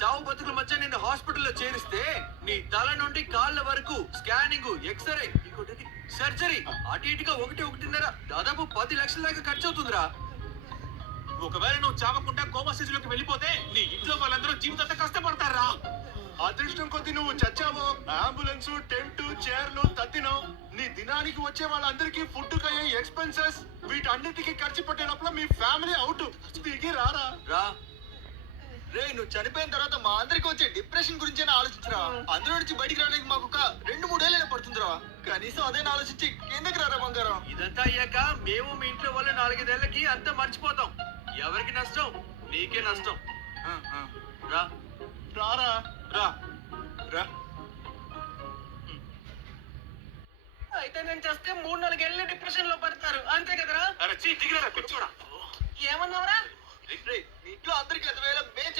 చావు బతుకుల మధ్య నిన్ను హాస్పిటల్లో చేరిస్తే నీ తల నుండి కాళ్ళ వరకు స్కానింగ్, ఎక్స్రే, ఇంకోటి సర్జరీ, అటు ఇటుగా 1.5 దాదాపు 10 లక్షల దాకా ఖర్చు అవుతుందిరా. ఒకవేళ నువ్వు చావకుండా కోమా స్టేజ్ లోకి వెళ్ళిపోతే నీ ఇంట్లో వాళ్ళందరూ జీవితంతో కష్టపడతారా? అదృష్టం కొద్ది నువ్వు చచ్చావో, అంబులెన్స్, టెంట్, చైర్లు తద్దినం నీ దినానికి వచ్చే వాళ్ళందరికీ ఫుడ్ కయ్యే ఎక్స్పెన్సెస్ వీటన్నిటికీ ఖర్చు పెట్టేటప్పుడు మీ ఫ్యామిలీ అవుట్. దిగి రారా రా. రే నువ్వు చనిపోయిన తర్వాత మా అందరికి వచ్చే డిప్రెషన్ గురించి ఆలోచించరా. అందులో నుంచి బయటికి రావడానికి మాకు ఒక 2-3 ఏళ్ళైనా పడుతుందిరా. కనీసం అదే ఆలోచించి కిందకి రారా బంగారం. ఇదంతా అయ్యాక మేము మీ ఇంట్లో వాళ్ళు 4-5 ఏళ్ళకి అంతా మర్చిపోతాం. ఎవరికి నష్టం? నీకే నష్టం. రా రారా రా రా. అయితే నేను చేస్తే 3-4 ఏళ్ళు డిప్రెషన్ లో పడతారు అంతే కదరా? అరే చీ దిగిరా కొంచెం. ఏమన్నావురా? రే మీ ఇంట్లో అందరికి 10,000 మేము